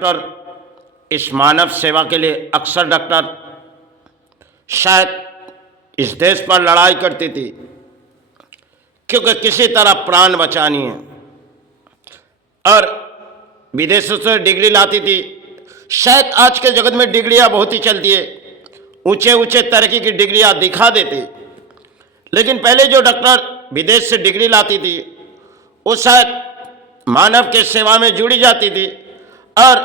Doctor इस मानव सेवा के लिए अक्सर डॉक्टर शायद इस देश पर लड़ाई करती थी, क्योंकि किसी तरह प्राण बचानी है, और विदेशों से डिग्री लाती थी। शायद आज के जगत में डिग्रियां बहुत ही चलती है, ऊंचे ऊंचे तरक्की की डिग्रियां दिखा देते, लेकिन पहले जो डॉक्टर विदेश से डिग्री लाती थी वो शायद मानव के सेवा में जुड़ी जाती थी और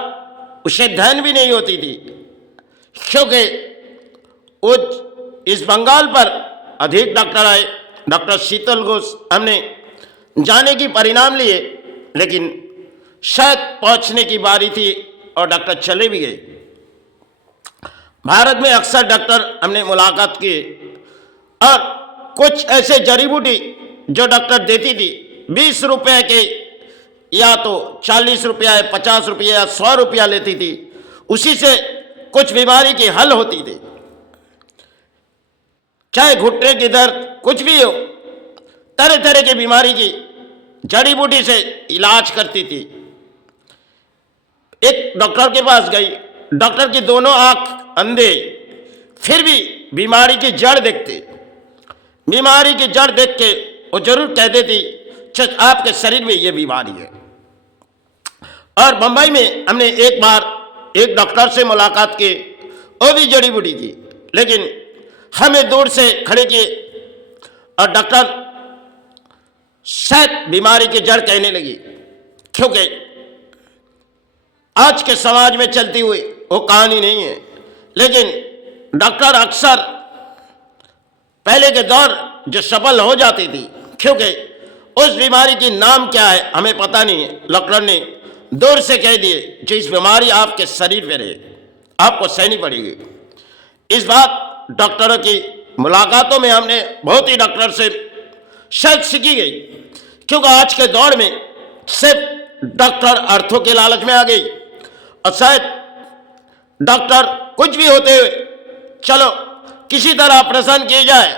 उसे धन भी नहीं होती थी, क्योंकि वो इस बंगाल पर अधिक डॉक्टर आए। डॉक्टर शीतल घोष हमने जाने की परिणाम लिए, लेकिन शायद पहुंचने की बारी थी और डॉक्टर चले भी गए। भारत में अक्सर डॉक्टर हमने मुलाकात की और कुछ ऐसे जड़ी बूटी जो डॉक्टर देती थी 20 रुपए के, या तो 40 रुपया, 50 रुपया या 100 रुपया लेती थी, उसी से कुछ बीमारी की हल होती थी। चाहे घुटने की दर्द कुछ भी हो, तरह तरह की बीमारी की जड़ी बूटी से इलाज करती थी। एक डॉक्टर के पास गई, डॉक्टर की दोनों आंख अंधे, फिर भी बीमारी की जड़ देखते। बीमारी की जड़ देख के वो जरूर कह देती आपके शरीर में ये बीमारी है। और बंबई में हमने एक बार एक डॉक्टर से मुलाकात की, वो भी जड़ी बूटी की, लेकिन हमें दूर से खड़े किए और डॉक्टर शायद बीमारी की जड़ कहने लगी, क्योंकि आज के समाज में चलती हुई वो कहानी नहीं है, लेकिन डॉक्टर अक्सर पहले के दौर जो सफल हो जाती थी, क्योंकि उस बीमारी की नाम क्या है हमें पता नहीं है, डॉक्टर ने दूर से कह दिए कि इस बीमारी आपके शरीर में रहे, आपको सहनी पड़ेगी। इस बात डॉक्टरों की मुलाकातों में हमने बहुत ही डॉक्टर से शायद सीखी गई, क्योंकि आज के दौर में सिर्फ डॉक्टर अर्थों के लालच में आ गई और शायद डॉक्टर कुछ भी होते हुए चलो किसी तरह ऑपरेशन किया जाए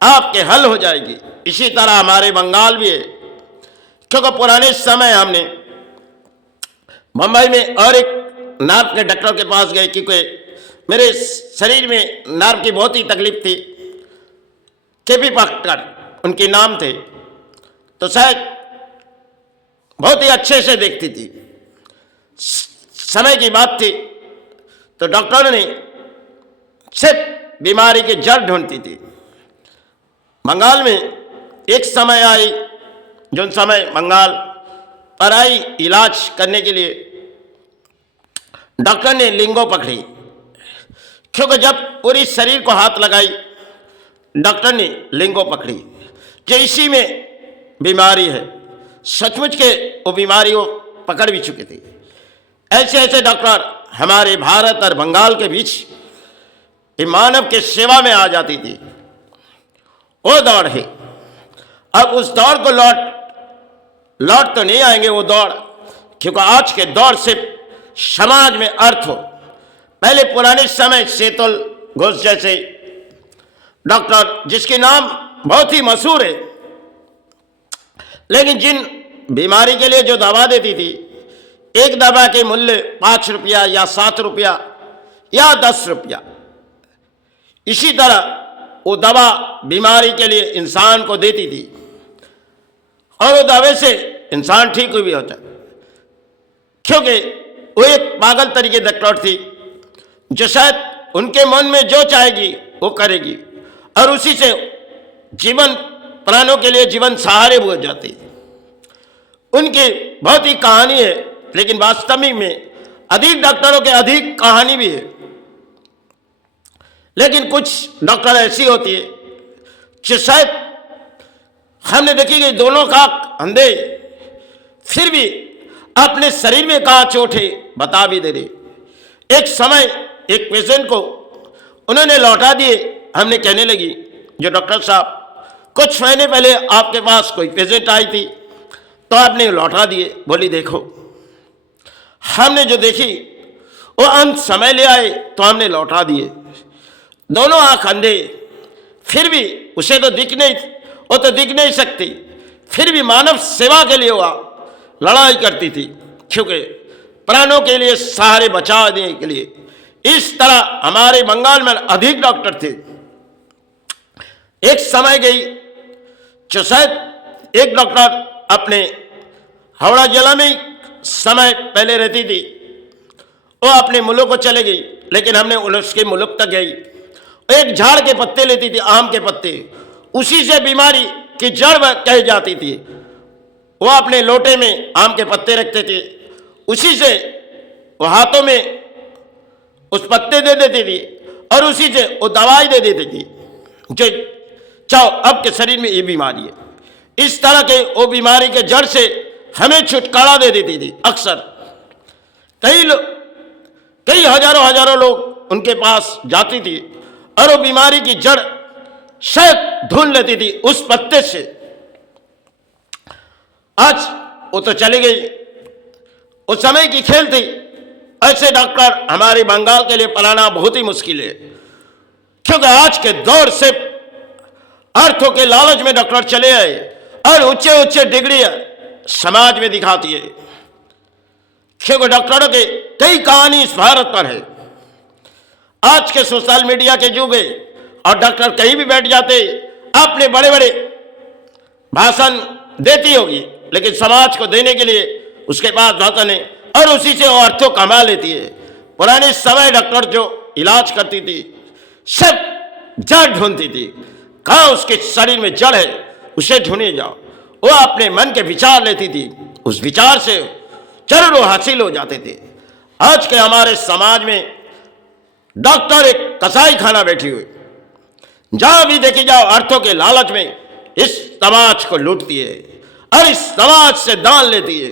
आपके हल हो जाएगी। इसी तरह हमारे बंगाल भी है, क्योंकि पुराने समय हमने मुंबई में और एक नार्व के डॉक्टर के पास गए, क्योंकि मेरे शरीर में नार्व की बहुत ही तकलीफ थी। केपी पाक्कर उनके नाम थे, तो शायद बहुत ही अच्छे से देखती थी। समय की बात थी तो डॉक्टर ने सिर्फ बीमारी की जड़ ढूंढती थी। बंगाल में एक समय आई, जो समय बंगाल पर आई इलाज करने के लिए, डॉक्टर ने लिंगो पकड़ी, क्योंकि जब पूरी शरीर को हाथ लगाई डॉक्टर ने लिंगो पकड़ी कि इसी में बीमारी है। सचमुच के वो बीमारी वो पकड़ भी चुकी थी। ऐसे ऐसे डॉक्टर हमारे भारत और बंगाल के बीच मानव के सेवा में आ जाती थी। वो दौड़ है, अब उस दौड़ को लौट तो नहीं आएंगे वो दौड़, क्योंकि आज के दौर से समाज में अर्थ हो। पहले पुराने समय शीतल घोष जैसे डॉक्टर, जिसके नाम बहुत ही मशहूर है, लेकिन जिन बीमारी के लिए जो दवा देती थी, एक दवा के मूल्य 5 रुपया या 7 रुपया या 10 रुपया, इसी तरह वो दवा बीमारी के लिए इंसान को देती थी, और वो दवा से इंसान ठीक भी होता, क्योंकि वो एक पागल तरीके डॉक्टर थी, जो शायद उनके मन में जो चाहेगी वो करेगी, और उसी से जीवन प्राणों के लिए जीवन सहारे हो जाती। उनकी बहुत ही कहानी है, लेकिन वास्तविक में अधिक डॉक्टरों के अधिक कहानी भी है। लेकिन कुछ डॉक्टर ऐसी होती है जो शायद हमने देखी कि दोनों का अंधे, फिर भी अपने शरीर में कहाँ चोट है बता भी दे रहे। एक समय एक पेशेंट को उन्होंने लौटा दिए। हमने कहने लगी, जो डॉक्टर साहब कुछ महीने पहले आपके पास कोई पेशेंट आई थी तो आपने लौटा दिए। बोली देखो, हमने जो देखी वो अंत समय ले आए तो हमने लौटा दिए। दोनों आंख अंधे, फिर भी उसे तो वो तो दिख नहीं सकती, फिर भी मानव सेवा के लिए वह लड़ाई करती थी, क्योंकि प्राणों के लिए सहारे बचाने के लिए। इस तरह हमारे बंगाल में अधिक डॉक्टर थे। एक समय गई जो शायद एक डॉक्टर अपने हावड़ा जिला में समय पहले रहती थी, वो अपने मुल्क को चले गई, लेकिन हमने उसके मुल्क तक गई। एक झाड़ के पत्ते लेती थी, आम के पत्ते, उसी से बीमारी की जड़ कह जाती थी। वो अपने लोटे में आम के पत्ते रखते थे, उसी से वो हाथों में उस पत्ते दे देती थी और उसी से वो दवाई दे देती थी जो चाहो अब के शरीर में ये बीमारी है। इस तरह के वो बीमारी के जड़ से हमें छुटकारा दे देती थी। अक्सर कई हजारों लोग उनके पास जाती थी और वो बीमारी की जड़ शायद ढूंढ लेती थी उस पत्ते से। आज वो तो चली गई, उस समय की खेल थी। ऐसे डॉक्टर हमारे बंगाल के लिए पलाना बहुत ही मुश्किल है, क्योंकि आज के दौर से अर्थों के लालच में डॉक्टर चले आए और ऊंचे डिग्री समाज में दिखाती है। क्योंकि डॉक्टरों के कई कहानी इस भारत पर है। आज के सोशल मीडिया के युग है और डॉक्टर कहीं भी बैठ जाते, अपने बड़े बड़े भाषण देती होगी, लेकिन समाज को देने के लिए उसके पास भाषण है और उसी से वो अर्थों कमा लेती है। पुराने समय डॉक्टर जो इलाज करती थी सब जड़ ढूंढती थी, कहाँ उसके शरीर में जड़ है उसे ढूंढे जाओ। वो अपने मन के विचार लेती थी, उस विचार से जरूर वो हासिल हो जाते थे। आज के हमारे समाज में डॉक्टर एक कसाई खाना बैठी हुई, जहां भी देखी जाओ अर्थों के लालच में इस समाज को लूटती है और इस समाज से दान लेती है।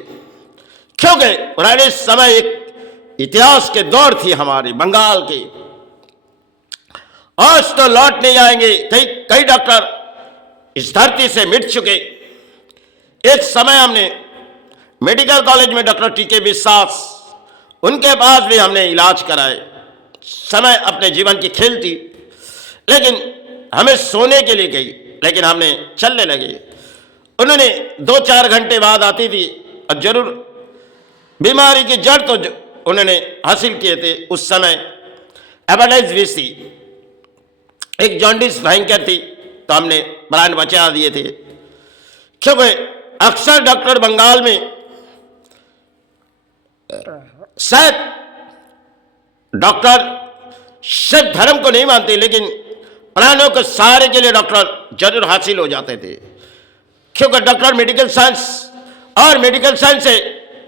क्योंकि पुराने समय एक इतिहास के दौर थी हमारे बंगाल के, आज तो लौट नहीं आएंगे। कई डॉक्टर इस धरती से मिट चुके। एक समय हमने मेडिकल कॉलेज में डॉक्टर टीके विश्वास, उनके पास भी हमने इलाज कराए। समय अपने जीवन की खेल थी, लेकिन हमें सोने के लिए गई, लेकिन हमने चलने लगे। उन्होंने 2-4 घंटे बाद आती थी और जरूर बीमारी की जड़ तो उन्होंने हासिल किए थे। उस समय हेपेटाइटिस बी थी, एक जॉन्डिस भयंकर थी, तो हमने प्राण बचा दिए थे। क्योंकि अक्सर डॉक्टर बंगाल में शायद डॉक्टर सिर्फ धर्म को नहीं मानते, लेकिन प्राणों के सहारे के लिए डॉक्टर जरूर हासिल हो जाते थे। क्योंकि डॉक्टर मेडिकल साइंस और मेडिकल साइंस से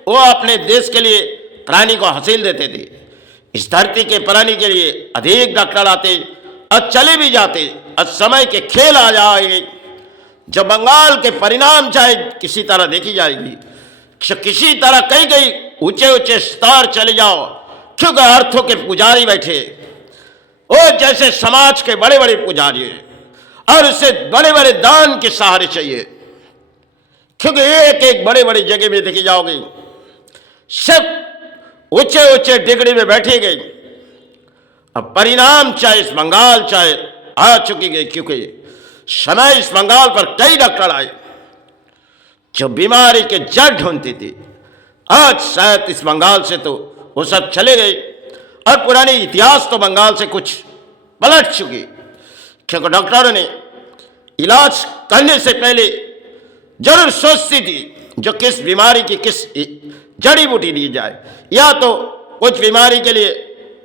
वो अपने देश के लिए प्राणी को हासिल देते थे। इस धरती के प्राणी के लिए अधिक डॉक्टर आते और चले भी जाते और समय के खेल आ जाएंगे। जब बंगाल के परिणाम चाहे किसी तरह देखी जाएगी, किसी तरह कई ऊंचे स्तर चले जाओ, क्योंकि अर्थों के पुजारी बैठे, वो जैसे समाज के बड़े बड़े पुजारी और उसे बड़े बड़े दान के सहारे चाहिए। क्योंकि एक बड़े बड़े जगह में देखी जाओगे सब ऊंचे डिग्री में बैठे गए। अब परिणाम चाहे इस बंगाल चाहे आ चुकी गई, क्योंकि समय इस बंगाल पर कई डॉक्टर आए जो बीमारी के जड़ ढूंढती थी। आज शायद इस बंगाल से तो वो सब चले गए और पुरानी इतिहास तो बंगाल से कुछ पलट चुकी। क्योंकि डॉक्टरों ने इलाज करने से पहले जरूर सोचती थी जो किस बीमारी की किस जड़ी बूटी दी जाए, या तो कुछ बीमारी के लिए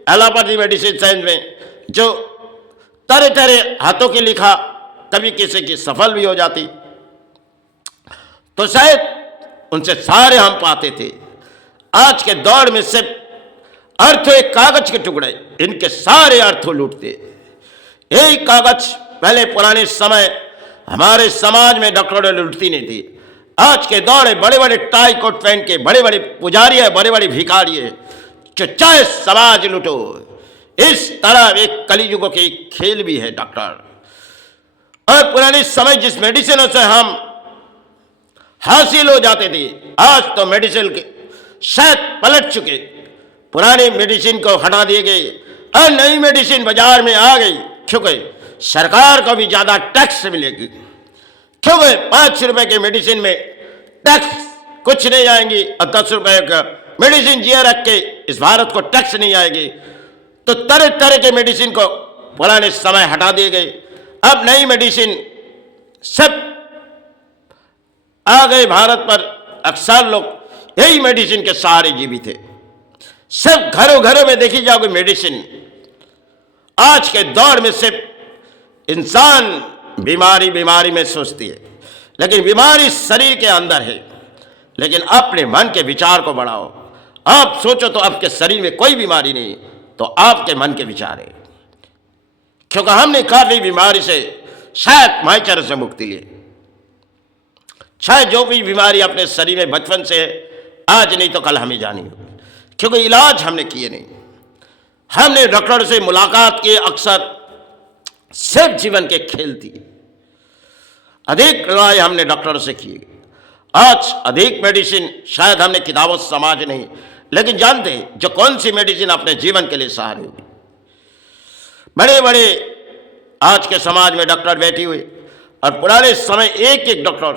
एलोपैथी मेडिसिन साइंस में जो तरह तरह हाथों की लिखा कभी किसी की सफल भी हो जाती, तो शायद उनसे सारे हम पाते थे। आज के दौर में सिर्फ अर्थ एक कागज के टुकड़े, इनके सारे अर्थों लूटते। यही कागज पहले पुराने समय हमारे समाज में डॉक्टरों लूटती नहीं थी। आज के दौर में बड़े बड़े टाई कोट पहन के बड़े बड़े पुजारी है, बड़े बड़े भिखारी है, जो चाहे समाज लूटो। इस तरह एक कलियुग की खेल भी है डॉक्टर। और पुराने समय जिस मेडिसिनों से हम हासिल हो जाते थे, आज तो मेडिसिन के शायद पलट चुके। पुरानी मेडिसिन को हटा दिए गए और नई मेडिसिन बाजार में आ गई, क्योंकि सरकार को भी ज्यादा टैक्स मिलेगी। क्योंकि 5 रुपए के मेडिसिन में टैक्स कुछ नहीं आएंगी और 10 रुपए का मेडिसिन जिया रख के इस भारत को टैक्स नहीं आएगी, तो तरह तरह के मेडिसिन को पुराने समय हटा दिए गए। अब नई मेडिसिन सब आ गए भारत पर। अक्सर लोग यही मेडिसिन के सहारे जीवित थे। सब घरों घरों में देखी जाओगे मेडिसिन। आज के दौर में सिर्फ इंसान बीमारी बीमारी में सोचती है, लेकिन बीमारी शरीर के अंदर है। लेकिन अपने मन के विचार को बढ़ाओ। आप सोचो तो आपके शरीर में कोई बीमारी नहीं, तो आपके मन के विचार है। क्योंकि हमने काफी बीमारी से शायद माइचर से मुक्ति ली। शायद जो भी बीमारी अपने शरीर में बचपन से है, आज नहीं तो कल हमें जानी होगी, क्योंकि इलाज हमने किए नहीं। हमने डॉक्टर से मुलाकात की, अक्सर सिर्फ जीवन के खेल थी। अधिक लड़ाई हमने डॉक्टर से की। आज अधिक मेडिसिन शायद हमने किताबों से समाज नहीं, लेकिन जानते हैं जो कौन सी मेडिसिन अपने जीवन के लिए सहारे होगी। बड़े बड़े आज के समाज में डॉक्टर बैठी हुई, और पुराने समय एक एक डॉक्टर,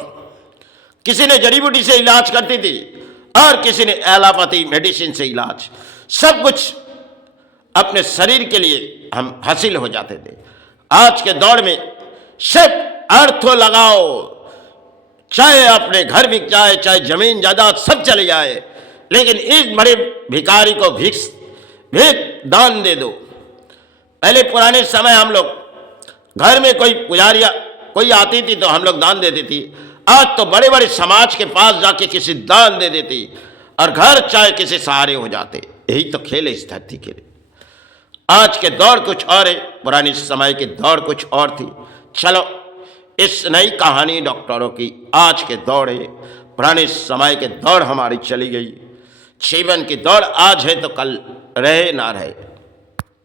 किसी ने जड़ी बूटी से इलाज करती थी और किसी ने एलोपैथी मेडिसिन से इलाज। सब कुछ अपने शरीर के लिए हम हासिल हो जाते थे। आज के दौर में सिर्फ अर्थो लगाओ, चाहे अपने घर बिक जाए, चाहे जमीन जायदाद सब चले जाए, लेकिन इस बड़े भिखारी को भीख दान दे दो। पहले पुराने समय हम लोग घर में कोई पुजारिया कोई आती थी तो हम लोग दान दे देती। आज तो बड़े बड़े समाज के पास जाके किसी दान दे देती और घर चाहे किसी सहारे हो जाते। यही तो खेल है इस धरती के लिए। आज के दौर कुछ और है, पुराने समय के दौर कुछ और थी। चलो इस नई कहानी डॉक्टरों की आज के दौर है, पुराने समय के दौर हमारी चली गई। जीवन की दौड़ आज है तो कल रहे ना रहे।